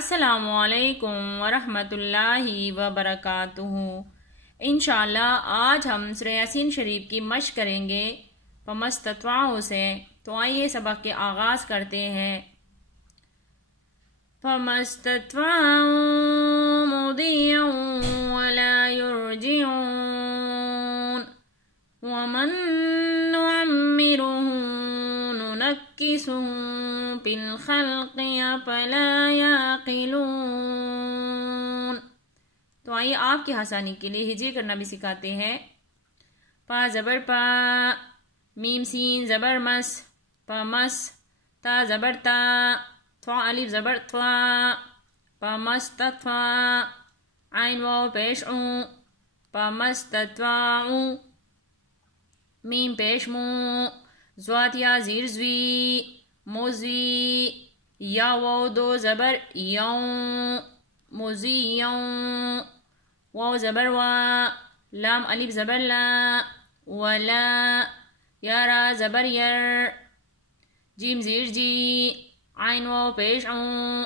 السلام علیکم ورحمۃ اللہ وبرکاتہ۔ انشاءاللہ آج ہم سورہ یاسین شریف کی مشق کریں گے فَمَسْتَطَاعُوا سے، تو آئیے سبق کے آغاز کرتے ہیں۔ فَمَسْتَطَاعُوا مُضِيًّا وَلَا يُرْجِعُونَ وَمَن نُعَمِّرْهُ نُنَكِّسْهُ فِي الْخَلْقِ أَفَلَا يَعْقِلُونَ۔ تو آئیے آپ کی آسانی کے لیے ہجے کرنا بھی سکھاتے ہیں۔ پا زبر پا، میم سین زبر مس، پا مس، تا زبر تا، تھوا الف زبر تھوا، پا مستطوا، عین واو پیش اون، پا مستطواعو، میم پیش مو، زوات یا زیر زوی، موزی، یا واو دو زبر یوں، موزی یوں، واو زبر وا، لام الف زبر لا، ولا، یا را زبر یر، جیم زیر جی، عین واو پیش عون،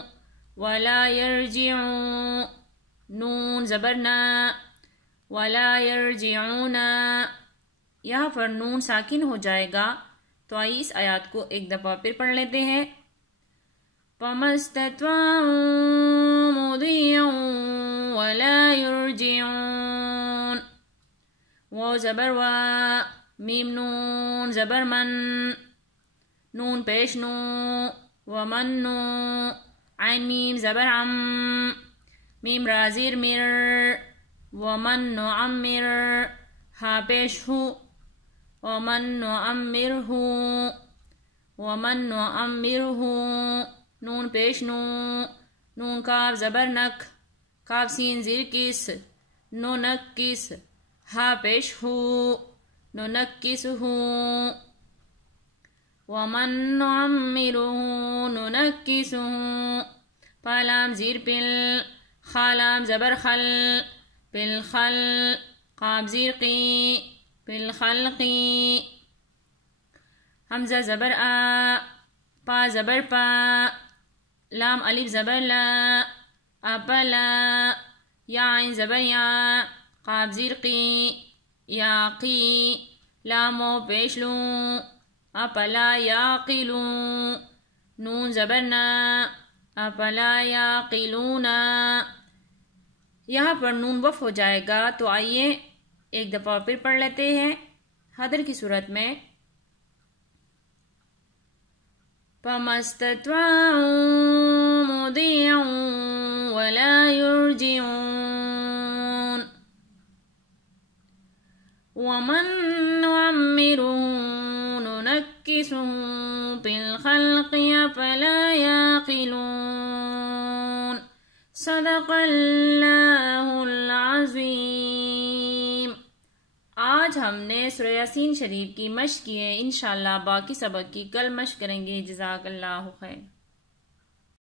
ولا یرجعون، نون زبر نا، ولا یرجعون۔ یہاں پر نون ساکن ہو جائے گا، تو آئیے اس آیات کو ایک دفعہ پھر پڑھ لیتے ہیں۔ فَمَسْتَطَاعُوا مُضِيًّا وَلَا يُرْجِعُونَ، واو زبر وا، میم نون زبر من، نون پیش نو، ومن نو، عین میم زبر عم، میم را زیر مر، ومن نعمر، ہا پیش ہو، ومن نعمرہ، ومن نعمرہ، نون پیش نو، نون کاف زبر نک، کاف سین زیر کس، نو نک کس، ہا پیش ہو، نو نک کس ہو، ومن نعمرہ ننکسہ، پالام زیر پل، خالام زبر خل، پل خل، قاب زیر قی، پل خلقی، حمزہ زبر آ، پا زبر پا، لام الف زبر لا، اپلا، یا عین زبر یا، قاب زیر قی، یا قی، لام و پیش لوں، اپلا یاقلون، نون زبر نا، اپلا یاقلون۔ یہاں پر نون وقف ہو جائے گا، تو آئیے ایک دفعہ پھر پڑھ لیتے ہیں حدر کی صورت میں۔ فَمَسْتَطَاعُوا مُضِيًّا وَلَا يُرْجِعُونَ وَمَن نُعَمِّرْهُ نُنَكِّسْهُ فِي الْخَلْقِ أَفَلَا يَعْقِلُونَ۔ صدق اللہ العظیم۔ آج ہم نے سورہ یاسین شریف کی مشق کی ہے، انشاءاللہ باقی سبق کی کل مشق کریں گے۔ جزاک اللہ خیر۔